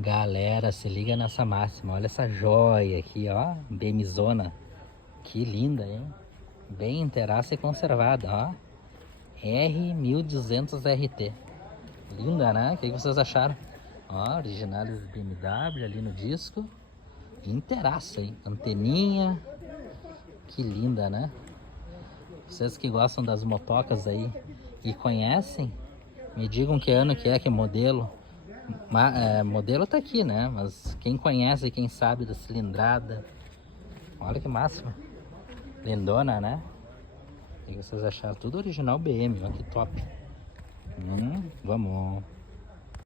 Galera, se liga nessa máxima. Olha essa joia aqui, ó. BMzona. Que linda, hein? Bem inteiraça e conservada, ó. R1200 RT. Linda, né? O que vocês acharam? Ó, originais BMW ali no disco. Inteiraça, hein? Anteninha. Que linda, né? Vocês que gostam das motocas aí e conhecem, me digam que ano que é modelo. Modelo tá aqui, né? Mas quem conhece, quem sabe da cilindrada. Olha que máxima. Lindona, né? O que vocês acharam? Tudo original BM, olha que top. Vamos.